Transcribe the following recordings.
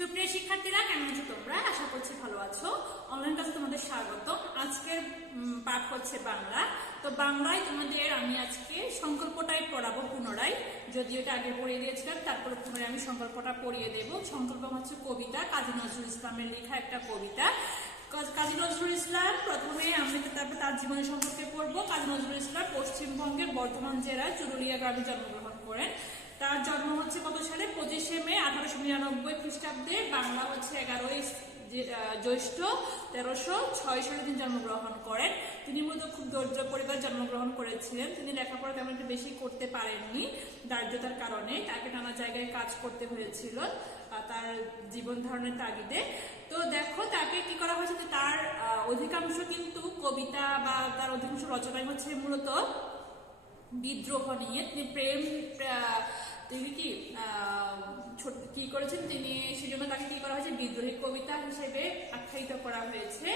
সুপ্রিয় শিক্ষার্থীরা, কেমন আছো তোমরা? আশা করছি ভালো আছো। অনলাইন ক্লাসে তোমাদের স্বাগত। আজকের পাঠ হচ্ছে বাংলা। তো বাংলায় তোমাদের আমি আজকে সংকল্পটাই পড়াবো পুনরায়, যদিও এটা আগে পড়িয়ে দিয়েছিলাম, তারপর পুনরায় আমি সংকল্পটা পড়িয়ে দেবো। সংকল্প হচ্ছে কবিতা, কাজী নজরুল ইসলামের লেখা একটা কবিতা। কাজী নজরুল ইসলাম প্রথমে আমি তারপর তার জীবনী সম্পর্কে পড়বো। কাজী নজরুল ইসলাম পশ্চিমবঙ্গের বর্ধমান জেলার চুরুলিয়া গ্রামে জন্মগ্রহণ করেন। তার জন্ম হচ্ছে কত সালে? 25শে মে 1899 খ্রিস্টাব্দে। বাংলা হচ্ছে 11ই জ্যৈষ্ঠ 1306 সালে তিনি জন্মগ্রহণ করেন। তিনি মূলত খুব দরিদ্র পরিবার জন্মগ্রহণ করেছিলেন। তিনি লেখাপড়া তেমন একটু বেশি করতে পারেননি দারিদ্রতার কারণে। তাকে নানা জায়গায় কাজ করতে হয়েছিল তার জীবন ধারণের তাগিদে। তো দেখো তাকে কি করা হয়েছে, তার অধিকাংশ কিন্তু কবিতা বা তার অধিকাংশ রচনাই হচ্ছে মূলত বিদ্রোহ নিয়ে। তিনি তিনি কি করেছেন, তিনি সেজন্য তাকে কি করা হয়েছে, বিদ্রোহী কবিতা হিসেবে আখ্যায়িত করা হয়েছে।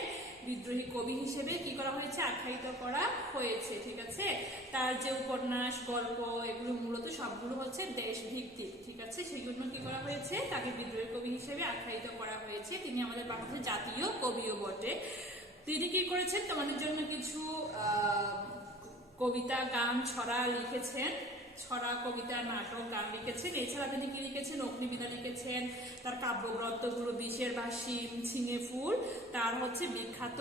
বিদ্রোহী কবি হিসেবে কি করা হয়েছে, আখ্যায়িত করা হয়েছে। ঠিক আছে, তার যে উপন্যাস, গল্প, এগুলো মূলত সবগুলো হচ্ছে দেশভিত্তিক। ঠিক আছে, সেই জন্য কি করা হয়েছে, তাকে বিদ্রোহী কবি হিসেবে আখ্যায়িত করা হয়েছে। তিনি আমাদের বাংলাদেশের জাতীয় কবিও বটে। তিনি কি করেছেন, তোমাদের জন্য কিছু কবিতা, গান, ছড়া লিখেছেন। ছড়া, কবিতা, নাটক, গান লিখেছেন। এছাড়া তিনি কি লিখেছেন, অগ্নিবীণা লিখেছেন। তার কাব্যগ্রন্থগুলো বিষের বাসি, ছিঙে ফুল তার হচ্ছে বিখ্যাত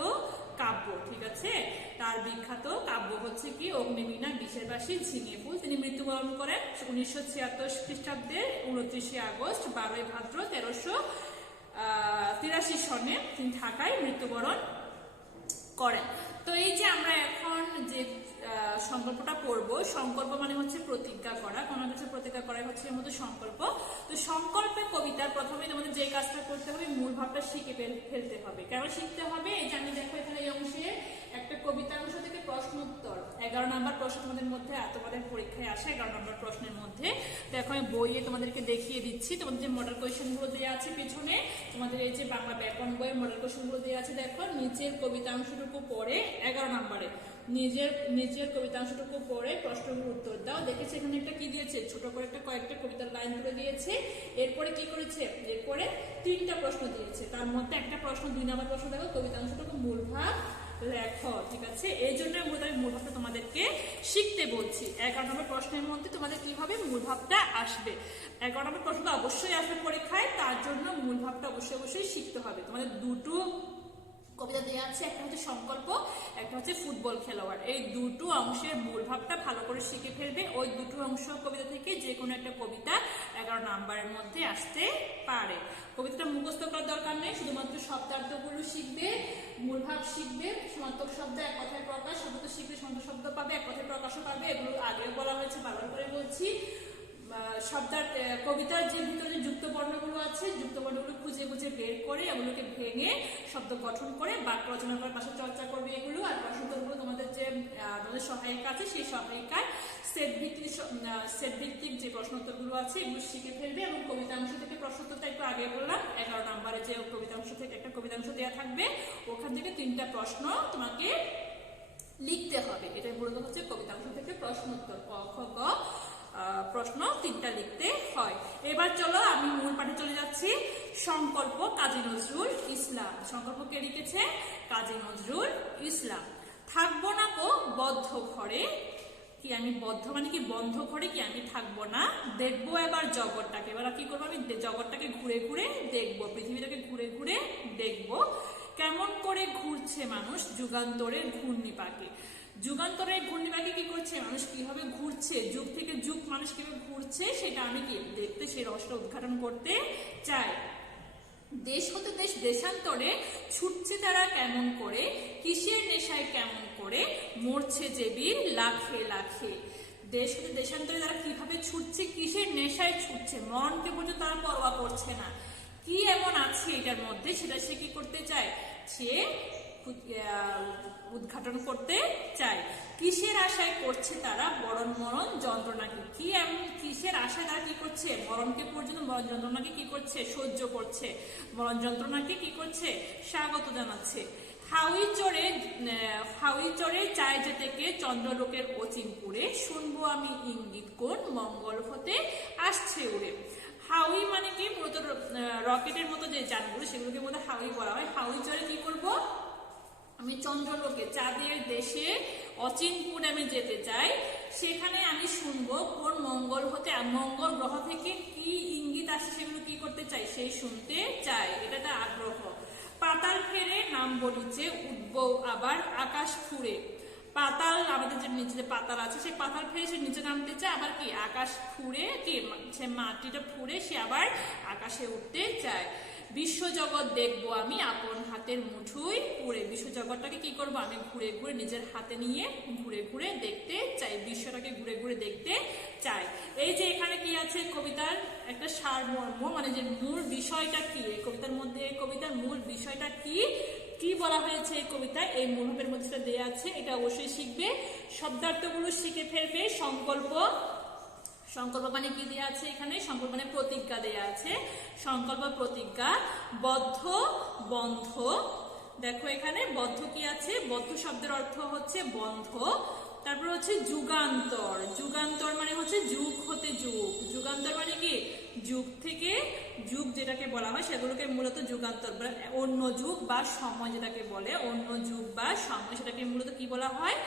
কাব্য। ঠিক আছে, তার বিখ্যাত কাব্য হচ্ছে কি অগ্নিবীণা, বিষের বাসি, ঝিঙে ফুল। তিনি মৃত্যুবরণ করেন 1976 খ্রিস্টাব্দে 29শে আগস্ট, 12ই ভাদ্র 1383 সনে তিনি ঢাকায় মৃত্যুবরণ করেন। তো এই যে আমরা এখন যে সংকল্পটা পড়বো, সংকল্প মানে হচ্ছে প্রতিজ্ঞা করা, কোনো কিছু প্রতিজ্ঞা করাই হচ্ছে এর মধ্যে সংকল্প। তো সংকল্পে কবিতার প্রথমে তোমাদের যে কাজটা করতে হবে, মূল ভাবটা শিখে ফেলতে হবে। কেন শিখতে হবে? এই যে আমি দেখো এখানে এই অংশে একটা কবিতা অংশ থেকে প্রশ্ন উত্তর 11 নম্বর প্রশ্ন তোমাদের মধ্যে তোমাদের পরীক্ষায় আসে 11 নম্বর প্রশ্নের মধ্যে। দেখো আমি বইয়ে তোমাদেরকে দেখিয়ে দিচ্ছি। তোমাদের যে মডেল কোয়েশ্চেন গুলো দেওয়া আছে পিছনে, তোমাদের এই যে বাংলা ব্যাকরণ বইয়ের মডেল কোয়েশ্চেন গুলো দেওয়া আছে। দেখো নিচের কবিতা অংশটুকু পড়ে 11 নম্বরে নিজের কবিতাংশটুকু পড়ে প্রশ্নগুলোর উত্তর দাও। দেখেছি এখানে একটা কি দিয়েছে, ছোট করে একটা কয়েকটা কবিতার লাইন তুলে দিয়েছে। এরপরে কি করেছে, এরপরে 3টা প্রশ্ন দিয়েছে। তার মধ্যে একটা প্রশ্ন, 2 নম্বর প্রশ্ন দেখো, কবিতাংশটুকু মূল ভাব লেখো। ঠিক আছে, এই জন্য মূল ভাবটা তোমাদেরকে শিখতে বলছি। 11 নম্বর প্রশ্নের মধ্যে তোমাদের কি হবে, মূল ভাবটা আসবে। 11 নম্বর প্রশ্নটা অবশ্যই আসবে পরীক্ষায়, তার জন্য মূল ভাবটা অবশ্যই শিখতে হবে। তোমাদের দুটো কবিতা দেওয়া আছে, একটা হচ্ছে সংকল্প, একটা হচ্ছে ফুটবল খেলোয়াড়। এই দুটো অংশের মূল ভাবটা ভালো করে শিখে ফেলবে। ওই দুটো অংশ কবিতা থেকে যে কোনো একটা কবিতা 11 নম্বরের মধ্যে আসতে পারে। কবিতাটা মুখস্থ করার দরকার নেই, শুধুমাত্র শব্দার্থগুলো শিখবে, মূল ভাব শিখবে। সমার্থক শব্দ এক কথায় প্রকাশ, শব্দ শিখবে, সমার্থক শব্দ পাবে, এক কথায় প্রকাশও পাবে। এগুলো আগেও বলা হয়েছে, বারবার করে বলছি। কবিতার যে ভিতরে যুক্ত বর্ণগুলো আছে, যুক্ত বর্ণগুলো খুঁজে বের করে এগুলোকে ভেঙে শব্দ গঠন করে বাক্য রচনা করার পাশে চর্চা করবে এগুলো। আর প্রশ্নোত্তরগুলো তোমাদের যে তোমাদের সহায়িকা আছে, সেই সহায়িকায় সেট ভিত্তিক যে প্রশ্নোত্তরগুলো আছে এগুলো শিখে ফেলবে। এবং কবিতাংশ থেকে প্রশ্নোত্তরটা একটু আগে বললাম, 11 নম্বরে যে কবিতাংশ থেকে একটা কবিতাংশ দেওয়া থাকবে, ওখান থেকে 3টা প্রশ্ন তোমাকে লিখতে হবে। এটাই মূলত হচ্ছে কবিতাংশ থেকে প্রশ্নোত্তর। ক, খ, গ প্রশ্ন 3টা লিখতে হয়। এবার চলো আমি মূল পাঠে চলে যাচ্ছি। সংকল্প, কাজী নজরুল ইসলাম। সংকল্প কে লিখেছে? কাজী নজরুল ইসলাম। থাকবো না গো বদ্ধ ঘরে, কি আমি বদ্ধ মানে কি বন্ধ ঘরে, কি আমি থাকবো না, দেখবো এবার জগৎটাকে। এবার কি করবো, আমি জগৎটাকে ঘুরে ঘুরে দেখবো, পৃথিবীটাকে ঘুরে ঘুরে দেখবো। কেমন করে ঘুরছে মানুষ যুগান্তরের ঘূর্ণিপাকে। যুগান্তরের ঘূর্ণিপাকে কি করছে মানুষ, কিভাবে ঘুরছে, যুগ থেকে যুগ মানুষ কিভাবে ঘুরছে, সেটা আমি কি দেখতে, সেই রহস্যটা উদ্ঘাটন করতে চাই। দেশ হতে দেশ দেশান্তরে ছুটছে তারা কেমন করে, কিসের নেশায় কেমন করে, মরছে যে বীর লাখে লাখে। দেশ হতে দেশান্তরে তারা কিভাবে ছুটছে, কিসের নেশায় ছুটছে, মরণকে পর্যন্ত তারা পরোয়া করছে না। কি এমন আছে এটার মধ্যে, সেটা সে কি করতে চায়, সে উদ্ঘাটন করতে চায়। কিসের আশায় করছে তারা বরণ মরণ যন্ত্রণাকে, কি এমন কিসের আশায় তারা কি করছে, মরণকে পর্যন্ত মরণ যন্ত্রণাকে কি করছে, সহ্য করছে, মরণ যন্ত্রণাকে কি করছে, স্বাগত জানাচ্ছে। হাউই চড়ে চায় যে থেকে চন্দ্রলোকের অচিনপুরে, শুনবো আমি ইঙ্গিত কোন মঙ্গল হতে আসছে উড়ে। হাউই মানে কি মূলত রকেটের মতো যে যানগুলো সেগুলোকে মধ্যে হাউই বলা হয়। হাউই চড়ে কি করব, আমি চন্দ্রলোকে চাঁদের দেশে অচিনপুরে আমি যেতে চাই। সেখানে আমি শুনবো কোন মঙ্গল গ্রহ থেকে কি ইঙ্গিত আসে সেগুলো কি করতে চাই, সেই শুনতে চাই, এটা একটা আগ্রহ। পাতাল ফেরে নাম বলিছে উঠবো আবার আকাশ ফুরে। পাতাল আমাদের যে নিচে যে পাতাল আছে সেই পাতাল ফেরে সে নিচে নামতে চায়, আবার কি আকাশ ফুরে কি সে মাটিটা ফুরে সে আবার আকাশে উঠতে চায়। বিশ্বজগৎ দেখবো আমি আপন হাতের মুঠোয় পুরে। বিশ্বজগৎটাকে কি করবো আমি ঘুরে ঘুরে নিজের হাতে নিয়ে ঘুরে ঘুরে দেখতে চাই, বিশ্বটাকে ঘুরে ঘুরে দেখতে চাই। এই যে এখানে কি আছে কবিতার একটা সারমর্ম, মানে যে মূল বিষয়টা কি এই কবিতার মধ্যে, কবিতার মূল বিষয়টা কি কি বলা হয়েছে এই কবিতায়, এই মূলভাবের মধ্যে সেটা দেয়া আছে, এটা অবশ্যই শিখবে। শব্দার্থগুলো শিখে ফেলবে। সংকল্প মানে কি দেয়া আছে এখানে, সংকল্প মানে প্রতিজ্ঞা দেয়া আছে, সংকল্প প্রতিজ্ঞা। বদ্ধ বন্ধ, দেখো এখানে বদ্ধ কি আছে, বদ্ধ শব্দের অর্থ হচ্ছে বন্ধ। তারপর হচ্ছে যুগান্তর, যুগান্তর মানে হচ্ছে যুগ হতে যুগ, যুগান্তর মানে কি যুগ থেকে যুগ যেটাকে বলা হয় সেগুলোকে মূলত যুগান্তর, অন্য যুগ বা সময় যেটাকে বলে, অন্য যুগ বা সময় সেটাকে মূলত কি বলা হয়,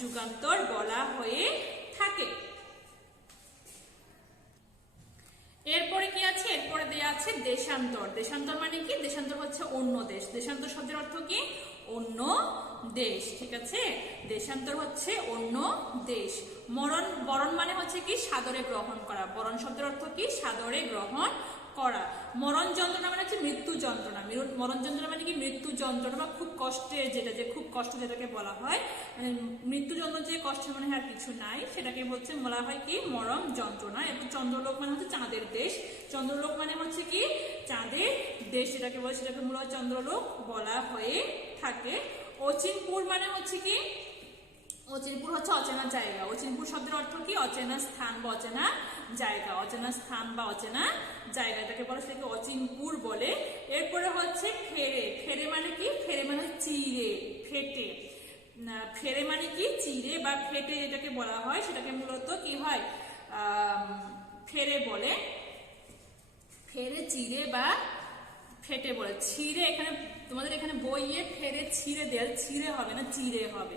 যুগান্তর বলা হয়ে থাকে। এরপরে কি আছে, এরপরে দেয়া আছে দেশান্তর। দেশান্তর মানে কি, দেশান্তর হচ্ছে অন্য দেশ। দেশান্তর শব্দের অর্থ কি, অন্য দেশ, ঠিক আছে। দেশান্তর হচ্ছে অন্য দেশ। বরণ মানে হচ্ছে কি সাদরে গ্রহণ করা, বরণ শব্দের অর্থ কি সাদরে গ্রহণ করা। মরণ যন্ত্রণা মানে হচ্ছে মৃত্যু যন্ত্রণা, মরণ যন্ত্রণা মানে কি মৃত্যু যন্ত্রণা বা খুব কষ্টের যেটা, যে খুব কষ্ট যেটাকে বলা হয়, মানে মৃত্যু যন্ত্রণা যে কষ্ট মানে আর কিছু নাই সেটাকে হচ্ছে বলা হয় কি মরণ যন্ত্রণা। এবং চন্দ্রলোক মানে হচ্ছে চাঁদের দেশ, চন্দ্রলোক মানে হচ্ছে কি চাঁদের দেশ যেটাকে বলে সেটাকে মূলত চন্দ্রলোক বলা হয়ে থাকে। অচিনপুর মানে হচ্ছে কি, অচিনপুর হচ্ছে অচেনা জায়গা। অচিনপুর শব্দের অর্থ কি অচেনা স্থান বা অচেনা জায়গা, অচেনা স্থান বা অচেনা জায়গা এটাকে বলে সেটাকে অচিনপুর বলে। এরপরে হচ্ছে ফেরে, ফেরে মানে কি, ফেরে মানে চিরে ফেটে, ফেরে মানে কি চিরে বা ফেটে যেটাকে বলা হয় সেটাকে মূলত কি হয় ফেরে বলে, ফেরে চিরে বা ফেটে বলে। ছিঁড়ে এখানে তোমাদের এখানে বইয়ে ফেরে ছিঁড়ে দেয়, ছিঁড়ে হবে না চিরে হবে,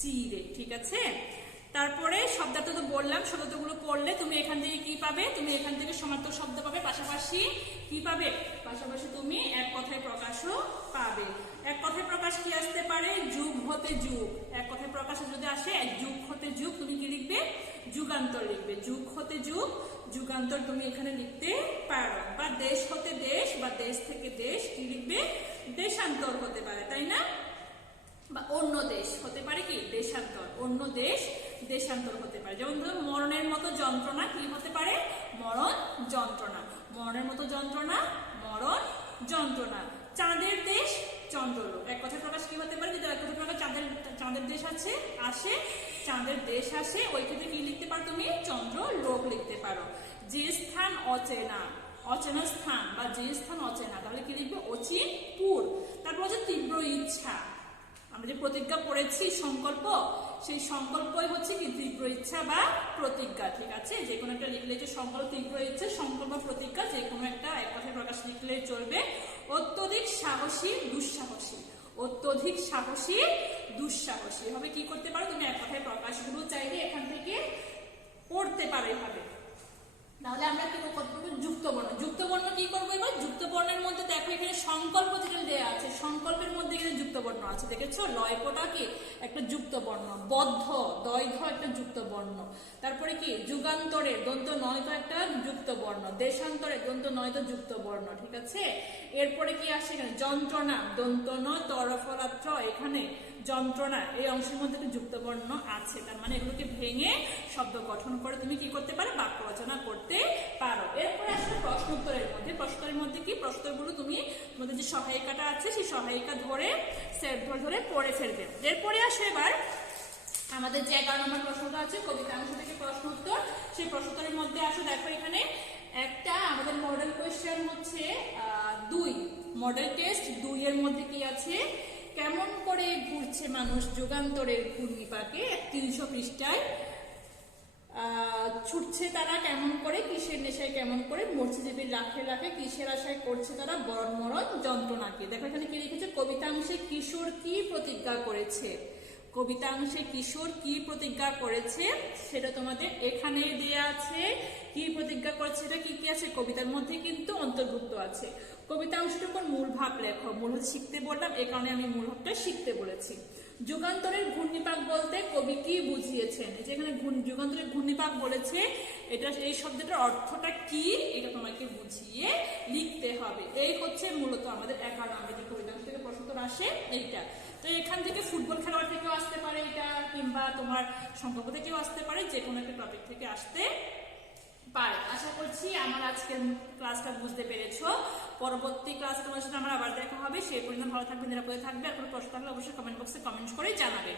চিরে, ঠিক আছে। তারপরে শব্দার্থ তো বললাম, শব্দার্থগুলো পড়লে তুমি এখান থেকে কি পাবে, তুমি এখান থেকে সমার্থক শব্দ পাবে, পাশাপাশি কি পাবে, পাশাপাশি তুমি এক কথায় প্রকাশও পাবে। এক কথায় প্রকাশ কি আসতে পারে, যুগ হতে যুগ, এক কথায় প্রকাশে যদি আসে যুগ হতে যুগ তুমি কি লিখবে, যুগান্তর লিখবে, যুগ হতে যুগ যুগান্তর তুমি এখানে লিখতে পারো। বা দেশ হতে দেশ বা দেশ থেকে দেশ কি লিখবে, দেশান্তর হতে পারে, তাই না। বা অন্য দেশ হতে পারে কি দেশান্তর, অন্য দেশ দেশান্তর হতে পারে। যেমন ধরো মরণের মতো যন্ত্রণা কি হতে পারে, মরণ যন্ত্রণা, মরণের মতো যন্ত্রণা মরণ যন্ত্রণা। চাঁদের দেশ চন্দ্রলোক, এক কথায় প্রকাশ কি হতে পারে, যদি এক কথায় প্রকাশ চাঁদের দেশ আছে আসে, চাঁদের দেশ আসে, ওই ক্ষেত্রে কি লিখতে পারো তুমি চন্দ্রলোক লিখতে পারো। যে স্থান অচেনা, অচেনা স্থান বা যে স্থান অচেনা, তাহলে কি লিখবে অচিনপুর। তারপর হচ্ছে তীব্র ইচ্ছা, আমরা যে প্রতিজ্ঞা করেছি সংকল্প, সেই সংকল্পই হচ্ছে কি তীব্র ইচ্ছা বা প্রতিজ্ঞা, ঠিক আছে। যে কোনো একটা লিখলে যে সংকল্প, তীব্র ইচ্ছা, সংকল্প, প্রতিজ্ঞা, যে কোনো একটা এক কথায় প্রকাশ লিখলে চলবে। অত্যধিক সাহসী দুঃসাহসী, অত্যধিক সাহসী দুঃসাহসী এভাবে কি করতে পারো তুমি এক কথায় প্রকাশগুলো চাইলে এখান থেকে পড়তে পারো এভাবে। তাহলে আমরা কি করবো, যুক্ত বর্ণ, যুক্ত বর্ণ কি করবো এবার, যুক্ত বর্ণের মধ্যে দেখো এখানে সংকল্প যেটা দেওয়া আছে, সংকল্পের মধ্যে এখানে যুক্ত বর্ণ আছে, দেখেছো লয়পটা কি একটা যুক্ত বর্ণ, বদ্ধ দৈর্ঘ একটা যুক্ত বর্ণ, তারপরে কি যুগান্তরে দন্ত নয়তো একটা যুক্ত বর্ণ, দেশান্তরে দন্ত নয়তো যুক্ত বর্ণ, ঠিক আছে। এরপরে কি আসে এখানে যন্ত্রণা, দন্ত ন তরফলাত্র, এখানে যন্ত্রণা এই অংশের মধ্যে যুক্ত বর্ণ আছে, তার মানে এগুলোকে ভেঙে শব্দ গঠন করে তুমি কি করতে পারো, বাক্য রচনা করতে পারো। এরপরে আসলে প্রশ্ন উত্তরের মধ্যে, প্রশ্নের মধ্যে কি প্রশ্নগুলো তুমি তোমাদের যে সহায়িকাটা আছে সেই সহায়িকা ধরে ধরে পড়ে ফেলবে। এরপরে আসে এবার আমাদের যে 11 নম্বর প্রশ্নটা আছে কবিতাংশ থেকে প্রশ্ন উত্তর, সেই প্রশ্ন উত্তরের মধ্যে আসো দেখো এখানে একটা আমাদের মডেল কোয়েশ্চেন হচ্ছে 2, মডেল টেস্ট 2 এর মধ্যে কি আছে, কেমন করে ঘুরছে মানুষ যুগান্তরের ঘূর্ণিপাকে, 300 পৃষ্ঠায় ছুটছে তারা কেমন করে, কিসের নেশায় কেমন করে, মৎস্যজীবীর লাফে লাফে কিসের আশায় করছে তারা বরণ মরণ যন্ত্রণাকে। দেখো এখানে কি লিখেছে, কবিতাংশে কিশোর কি প্রতিজ্ঞা করেছে, কবিতাংশে কিশোর কি প্রতিজ্ঞা করেছে সেটা তোমাদের এখানে দেয়া আছে। কি প্রতিজ্ঞা করেছে এটা কি কি আছে কবিতার মধ্যে কিন্তু অন্তর্ভুক্ত আছে। কবিতাংশটুকুর মূল ভাব লেখো, মূল ভাব শিখতে বললাম এই কারণে আমি মূল ভাবটা শিখতে বলেছি। যুগান্তরের ঘূর্ণিপাক বলতে কবি কি বুঝিয়েছেন, যেখানে যুগান্তরের ঘূর্ণিপাক বলেছে এটা এই শব্দটার অর্থটা কি এটা তোমাকে বুঝিয়ে লিখতে হবে। এই হচ্ছে মূলত আমাদের 11 নম্বর যে কবিতাংশ থেকে প্রশ্ন আসে এইটা। তো এখান থেকে ফুটবল খেলোয়াড় থেকেও আসতে পারে এটা, কিংবা তোমার সংকল্প থেকেও আসতে পারে, যে কোনো একটা টপিক থেকে আসতে পারে। আশা করছি আমার আজকের ক্লাসটা বুঝতে পেরেছো। পরবর্তী ক্লাস তোমার সাথে আমার আবার দেখা হবে। সেই পর্যন্ত ভালো থাকবে, নিরাপদে থাকবে। আর কোনো প্রশ্ন থাকলে অবশ্যই কমেন্ট বক্সে কমেন্ট করে জানাবে।